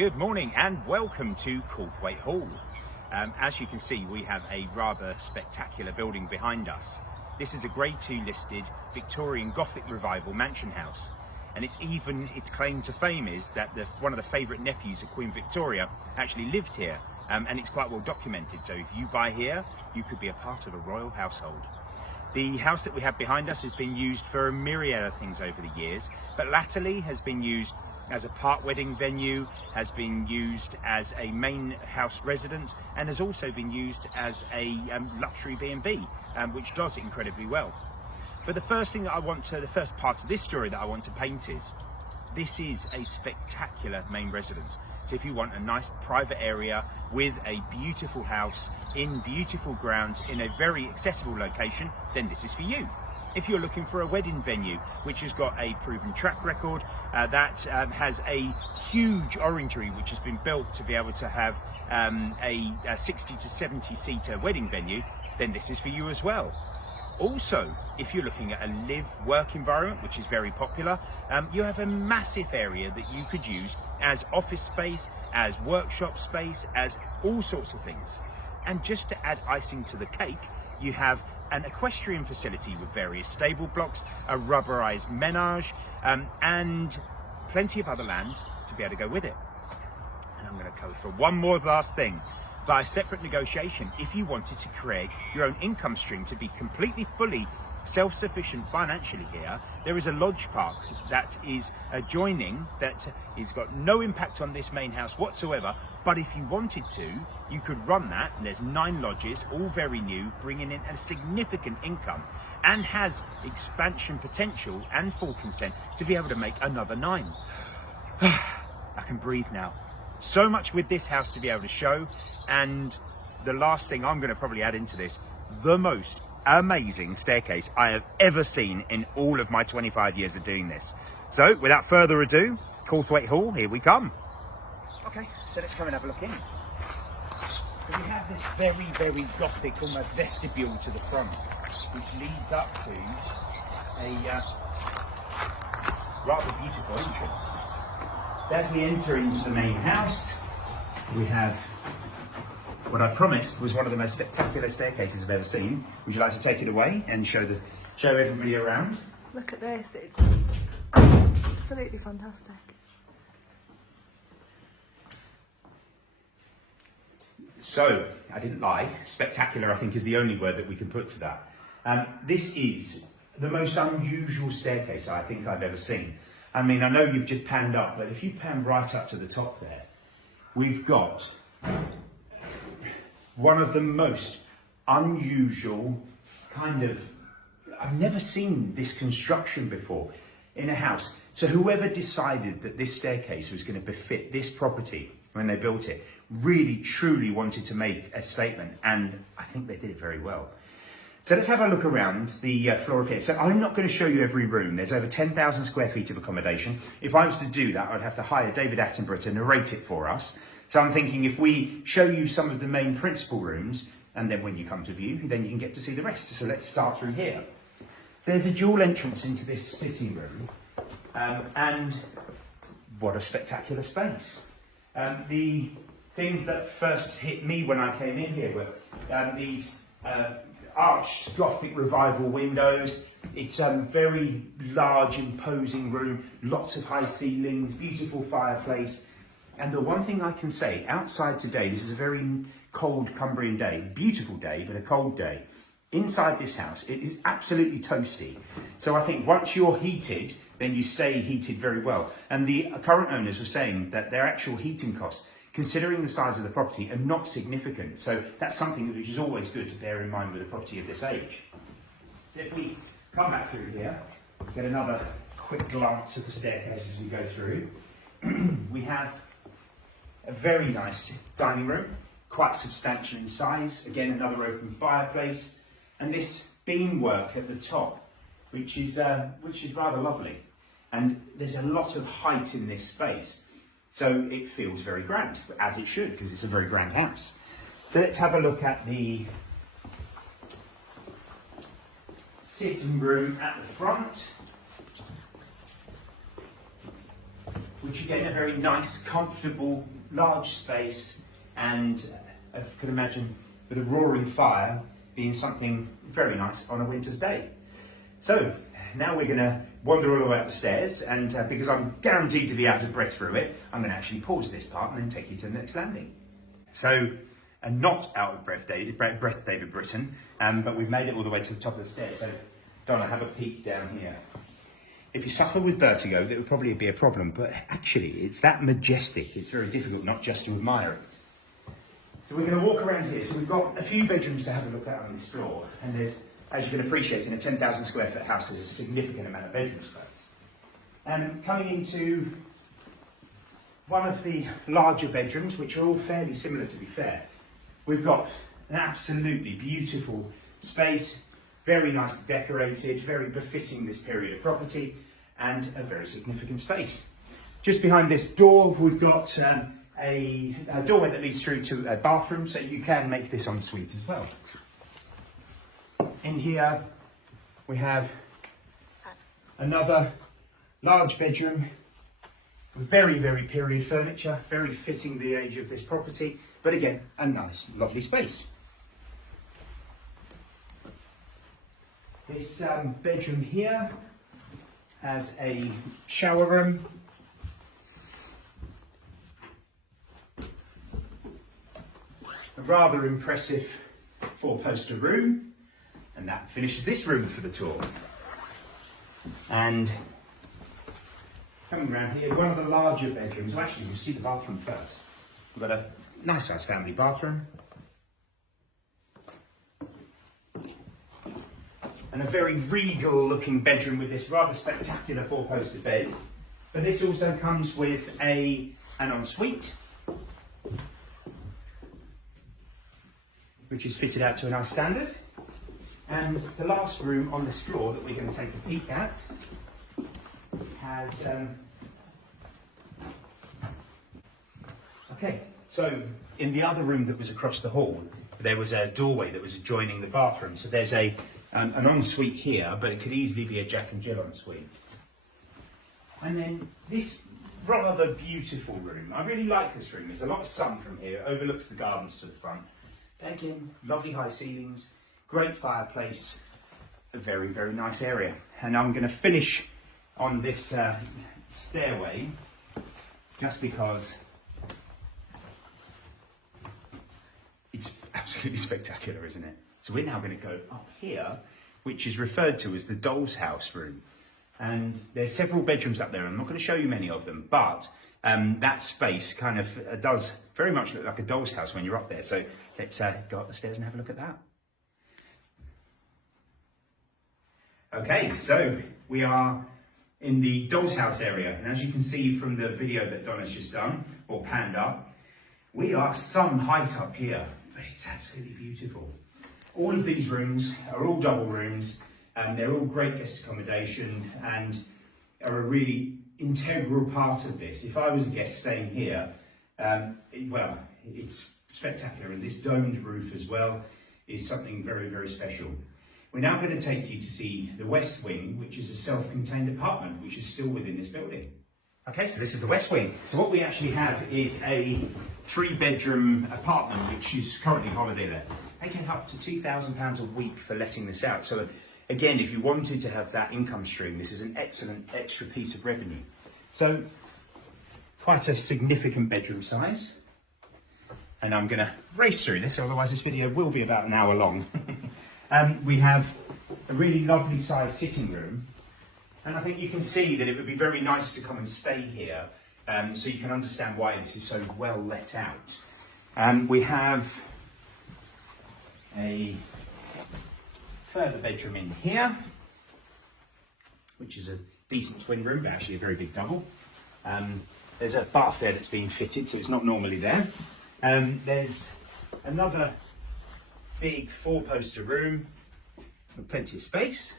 Good morning and welcome to Calthwaite Hall. As you can see, we have a rather spectacular building behind us. This is a Grade 2 listed Victorian Gothic Revival mansion house, and its claim to fame is that one of the favourite nephews of Queen Victoria actually lived here, and it's quite well documented. So if you buy here, you could be a part of a royal household. The house that we have behind us has been used for a myriad of things over the years, but latterly has been used as a part wedding venue, has been used as a main house residence, and has also been used as a luxury B&B, which does incredibly well. But the first part of this story that I want to paint is, this is a spectacular main residence. So if you want a nice private area with a beautiful house in beautiful grounds in a very accessible location, then this is for you. If you're looking for a wedding venue which has got a proven track record, that has a huge orangery which has been built to be able to have a 60 to 70 seater wedding venue, then this is for you as well. Also, if you're looking at a live-work environment, which is very popular, you have a massive area that you could use as office space, as workshop space, as all sorts of things. And just to add icing to the cake, you have an equestrian facility with various stable blocks, a rubberized menage, and plenty of other land to be able to go with it. And I'm going to go for one more last thing. By separate negotiation, if you wanted to create your own income stream to be completely, fully self-sufficient financially here, there is a lodge park that is adjoining, that has got no impact on this main house whatsoever, but if you wanted to, you could run that, and there's 9 lodges, all very new, bringing in a significant income, and has expansion potential and full consent to be able to make another 9. I can breathe now. So much with this house to be able to show, and the last thing I'm going to probably add into this, the most amazing staircase I have ever seen in all of my 25 years of doing this. So without further ado, Calthwaite Hall, here we come. Okay, so let's come and have a look in. So we have this very, very Gothic, almost vestibule to the front, which leads up to a rather beautiful entrance. As we enter into the main house, we have what I promised was one of the most spectacular staircases I've ever seen. Would you like to take it away and show everybody around? Look at this, it's absolutely fantastic. So, I didn't lie, spectacular I think is the only word that we can put to that. This is the most unusual staircase I think I've ever seen. I mean, I know you've just panned up, but if you pan right up to the top there, we've got one of the most unusual I've never seen this construction before in a house. So whoever decided that this staircase was going to befit this property when they built it, really truly wanted to make a statement, and I think they did it very well. So let's have a look around the floor of here. So I'm not going to show you every room. There's over 10,000 square feet of accommodation. If I was to do that, I'd have to hire David Attenborough to narrate it for us. So I'm thinking if we show you some of the main principal rooms, and then when you come to view, then you can get to see the rest. So let's start through here. So there's a dual entrance into this sitting room, and what a spectacular space. The things that first hit me when I came in here were these arched Gothic Revival windows. It's a very large, imposing room, lots of high ceilings, beautiful fireplace. And the one thing I can say, outside today, this is a very cold Cumbrian day, beautiful day, but a cold day. Inside this house, it is absolutely toasty. So I think once you're heated, then you stay heated very well. And the current owners were saying that their actual heating costs, considering the size of the property, are not significant. So that's something which is always good to bear in mind with a property of this age. So if we come back through here, get another quick glance at the staircase as we go through. We have a very nice dining room, quite substantial in size. Again, another open fireplace, and this beamwork at the top, which is rather lovely. And there's a lot of height in this space, so it feels very grand, as it should, because it's a very grand house. So let's have a look at the sitting room at the front. which again, a very nice, comfortable, large space, and I could imagine with a roaring fire being something very nice on a winter's day. So now we're going to wander all the way upstairs, and because I'm guaranteed to be out of breath through it, I'm going to actually pause this part and then take you to the next landing. So, not out of breath, David Britton, but we've made it all the way to the top of the stairs. So, Donna, have a peek down here. If you suffer with vertigo, that would probably be a problem, but actually it's that majestic, it's very difficult not just to admire it. So we're going to walk around here. So we've got a few bedrooms to have a look at on this floor, and there's, as you can appreciate, in a 10,000 square foot house, there's a significant amount of bedroom space. And coming into one of the larger bedrooms, which are all fairly similar to be fair, we've got an absolutely beautiful space, very nicely decorated, very befitting this period of property, and a very significant space. Just behind this door, we've got a doorway that leads through to a bathroom, so you can make this ensuite as well. In here, we have another large bedroom, very, very period furniture, very fitting the age of this property, but again, a nice, lovely space. This bedroom here has a shower room, a rather impressive four-poster room, and that finishes this room for the tour. And coming around here, one of the larger bedrooms. Well, actually, we'll see the bathroom first. We've got a nice sized family bathroom. And a very regal looking bedroom with this rather spectacular four-poster bed. But this also comes with an ensuite, which is fitted out to a nice standard. And the last room on this floor that we're going to take a peek at has okay, so in the other room that was across the hall, there was a doorway that was adjoining the bathroom. So there's an ensuite here, but it could easily be a Jack and Jill ensuite. And then this rather beautiful room. I really like this room. There's a lot of sun from here. It overlooks the gardens to the front. Again, lovely high ceilings, great fireplace, a very, very nice area. And I'm going to finish on this stairway just because it's absolutely spectacular, isn't it? So we're now going to go up here, which is referred to as the doll's house room. And there's several bedrooms up there. I'm not going to show you many of them, but that space kind of does very much look like a doll's house when you're up there. So let's go up the stairs and have a look at that. Okay, so we are in the doll's house area. And as you can see from the video that Donna's just done, or panned up, we are some height up here, but it's absolutely beautiful. All of these rooms are all double rooms, and they're all great guest accommodation and are a really integral part of this. If I was a guest staying here, well, it's spectacular, and this domed roof as well is something very, very special. We're now going to take you to see the West Wing, which is a self-contained apartment, which is still within this building. Okay, so this is the West Wing. So what we actually have is a 3-bedroom apartment, which is currently holiday let. They get up to £2,000 a week for letting this out. So again, if you wanted to have that income stream, this is an excellent extra piece of revenue. So quite a significant bedroom size. And I'm going to race through this, otherwise this video will be about an hour long. We have a really lovely sized sitting room. And I think you can see that it would be very nice to come and stay here, so you can understand why this is so well let out. We have a further bedroom in here, which is a decent twin room, but actually a very big double. There's a bath there that's been fitted, so it's not normally there. There's another big 4-poster room with plenty of space.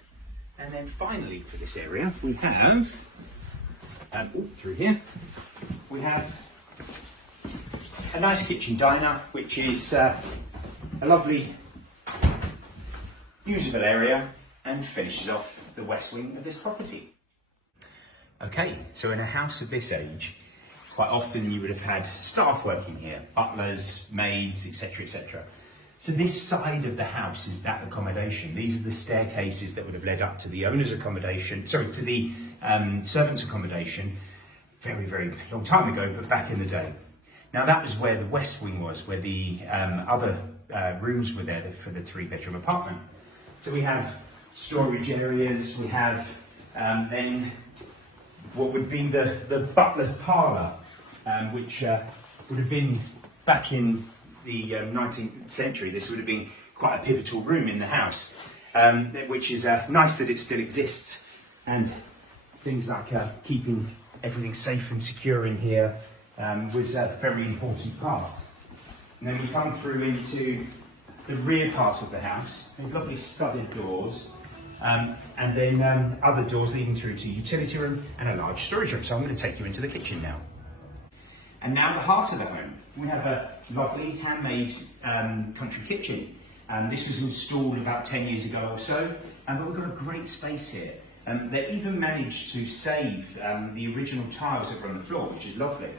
And then finally for this area, we have, through here, we have a nice kitchen diner, which is a lovely usable area and finishes off the west wing of this property. Okay, so in a house of this age, quite often you would have had staff working here, butlers, maids, etc., etc. So this side of the house is that accommodation. These are the staircases that would have led up to the owner's accommodation, sorry, to the servant's accommodation, very, very long time ago, but back in the day. Now that was where the west wing was, where the other rooms were there for the 3-bedroom apartment. So we have storage areas, we have then what would be the butler's parlour, which would have been back in the 19th century. This would have been quite a pivotal room in the house, which is nice that it still exists. And things like keeping everything safe and secure in here was a very important part. And then we come through into the rear part of the house. There's lovely studded doors, and then other doors leading through to utility room and a large storage room. So I'm going to take you into the kitchen now. And now the heart of the home. We have a lovely handmade country kitchen. This was installed about 10 years ago or so, but we've got a great space here. They even managed to save the original tiles that were on the floor, which is lovely.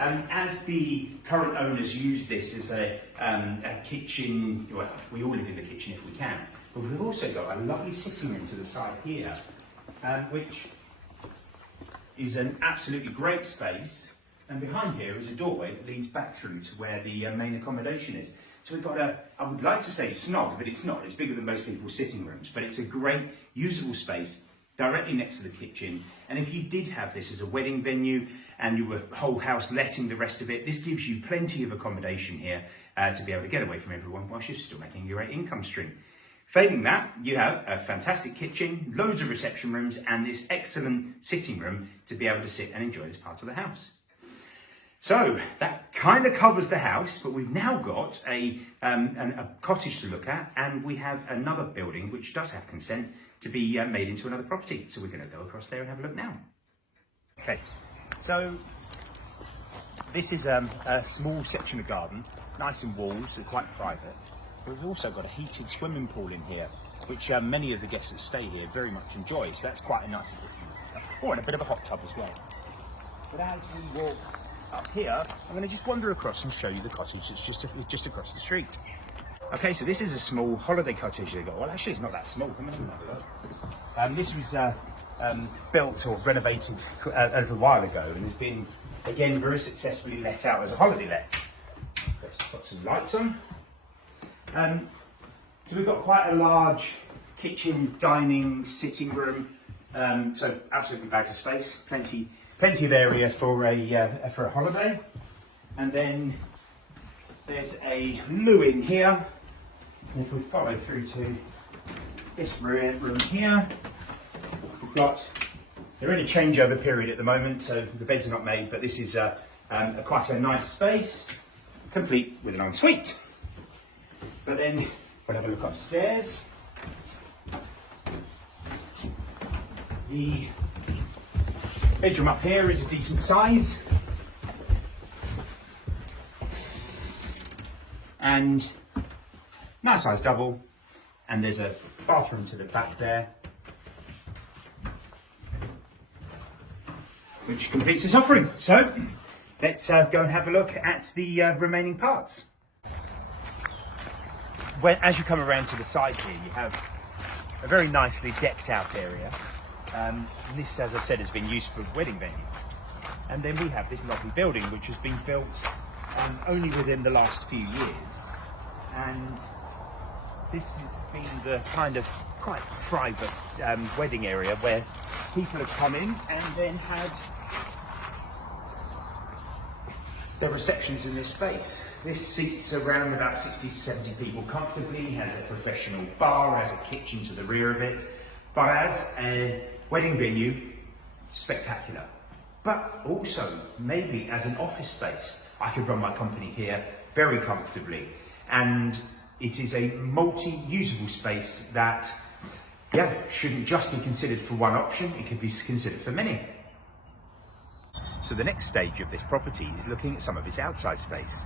As the current owners use this as a kitchen, well, we all live in the kitchen if we can, but we've also got a lovely sitting room to the side here, which is an absolutely great space. And behind here is a doorway that leads back through to where the main accommodation is. So we've got I would like to say snog, but it's not. It's bigger than most people's sitting rooms, but it's a great usable space directly next to the kitchen. And if you did have this as a wedding venue and you were whole house letting the rest of it, this gives you plenty of accommodation here to be able to get away from everyone whilst you're still making your income stream. Failing that, you have a fantastic kitchen, loads of reception rooms, and this excellent sitting room to be able to sit and enjoy this part of the house. So that kind of covers the house, but we've now got a cottage to look at, and we have another building which does have consent to be made into another property. So we're going to go across there and have a look now. Okay, so this is a small section of garden, nice and walled, so quite private. We've also got a heated swimming pool in here, which many of the guests that stay here very much enjoy. So that's quite a nice addition. Oh, and a bit of a hot tub as well. But as we walk up here, I'm going to just wander across and show you the cottage that's just across the street. Okay, so this is a small holiday cottage they've got. Well, actually, it's not that small. Come on. This was built or renovated a little while ago and has been, again, very successfully let out as a holiday let. Let's put some lights on. So we've got quite a large kitchen, dining, sitting room. So absolutely bags of space, plenty of area for a holiday. And then there's a loo in here. And if we follow through to this room here, they're in a changeover period at the moment, so the beds are not made, but this is quite a nice space, complete with an ensuite. But then we'll have a look upstairs. The bedroom up here is a decent size, and nice size double, and there's a bathroom to the back there, which completes this offering. So let's go and have a look at the remaining parts. As you come around to the side here, you have a very nicely decked out area. This, as I said, has been used for a wedding venue. And then we have this lovely building which has been built only within the last few years. And this has been the kind of quite private wedding area where people have come in and then had their receptions in this space. This seats around about 60 to 70 people comfortably, has a professional bar, has a kitchen to the rear of it, but as a wedding venue, spectacular. But also, maybe as an office space, I could run my company here very comfortably. And it is a multi-usable space that, shouldn't just be considered for one option, it could be considered for many. So the next stage of this property is looking at some of its outside space.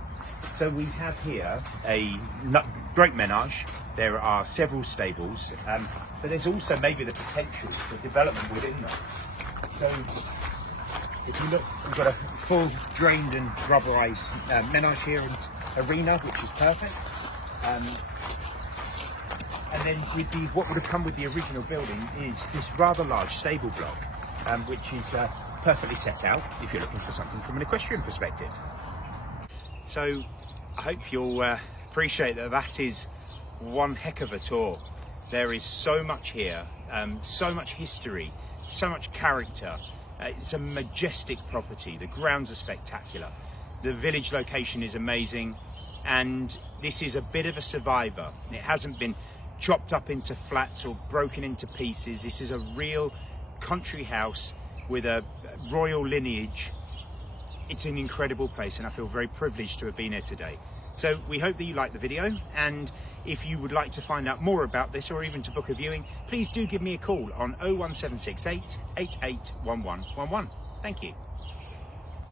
So we have here a great menage. There are several stables, but there's also maybe the potential for development within those. So if you look, we've got a full drained and rubberized menage here and arena, which is perfect. And then with what would have come with the original building is this rather large stable block, which is perfectly set out if you're looking for something from an equestrian perspective. So I hope you'll appreciate that that is one heck of a tour. There is so much here, so much history, so much character. It's a majestic property. The grounds are spectacular. The village location is amazing, and this is a bit of a survivor. It hasn't been chopped up into flats or broken into pieces. This is a real country house with a royal lineage. It's an incredible place, and I feel very privileged to have been here today. So we hope that you liked the video, and if you would like to find out more about this or even to book a viewing, please do give me a call on 01768 881111. Thank you.